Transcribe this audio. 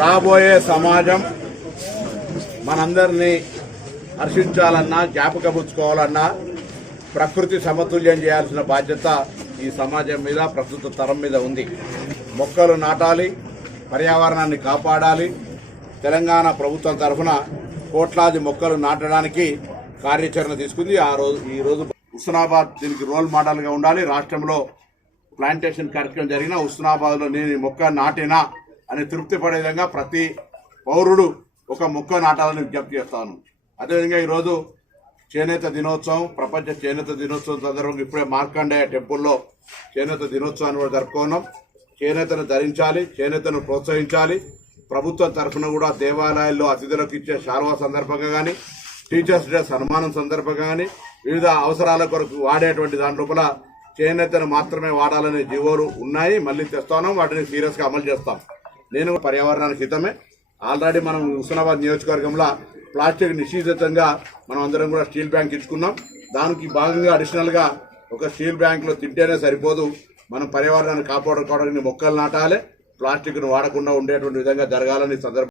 రాబోయే సమాజం మనందరినీ హర్షించాలన్నా జ్ఞాపకపుచ్చుకోవాలన్నా ప్రకృతి సమతుల్యం చేయాల్సిన బాధ్యత ఈ సమాజం మీద ప్రస్తుత తరం మీద ఉంది. మొక్కలు నాటాలి, పర్యావరణాన్ని కాపాడాలి. తెలంగాణ ప్రభుత్వం తరఫున కోట్లాది మొక్కలు నాటడానికి కార్యాచరణ తీసుకుంది. ఈరోజు హుస్నాబాద్ దీనికి రోల్ మోడల్గా ఉండాలి. రాష్ట్రంలో ప్లాంటేషన్ కార్యక్రమం జరిగిన హుస్నాబాద్లో నేను ఈ మొక్క నాటినా అని తృప్తి పడే విధంగా ప్రతి పౌరుడు ఒక మొక్క నాటాలని విజ్ఞప్తి చేస్తాను. అదేవిధంగా ఈరోజు చేనేత దినోత్సవం, ప్రపంచ చేనేత దినోత్సవం సందర్భంగా ఇప్పుడే మార్కండేయ టెంపుల్లో చేనేత దినోత్సవాన్ని కూడా జరుపుకున్నాం. చేనేతను ధరించాలి, చేనేతను ప్రోత్సహించాలి. ప్రభుత్వం తరఫున కూడా దేవాలయాల్లో అతిథులకు ఇచ్చే శాల్వా సందర్భంగా కానీ, టీచర్స్ డే సన్మానం సందర్భంగా కానీ, వివిధ అవసరాల కొరకు వాడేటువంటి దాని లోపల చేనేతను మాత్రమే వాడాలనే జీవోలు ఉన్నాయి. మళ్ళీ తెస్తాను, వాటిని సీరియస్గా అమలు చేస్తాం. నేను పర్యావరణానికి హితమే. ఆల్రెడీ మనం హుస్నాబాద్ నియోజకవర్గంలో ప్లాస్టిక్ నిషేధితంగా మనం అందరం కూడా స్టీల్ బ్యాంక్ ఇచ్చుకున్నాం. దానికి భాగంగా అడిషనల్గా ఒక స్టీల్ బ్యాంకులో తింటేనే సరిపోదు, మనం పర్యావరణాన్ని కాపాడుకోవడానికి మొక్కలు నాటాలి, ప్లాస్టిక్ను వాడకుండా ఉండేటువంటి విధంగా జరగాలని సందర్భం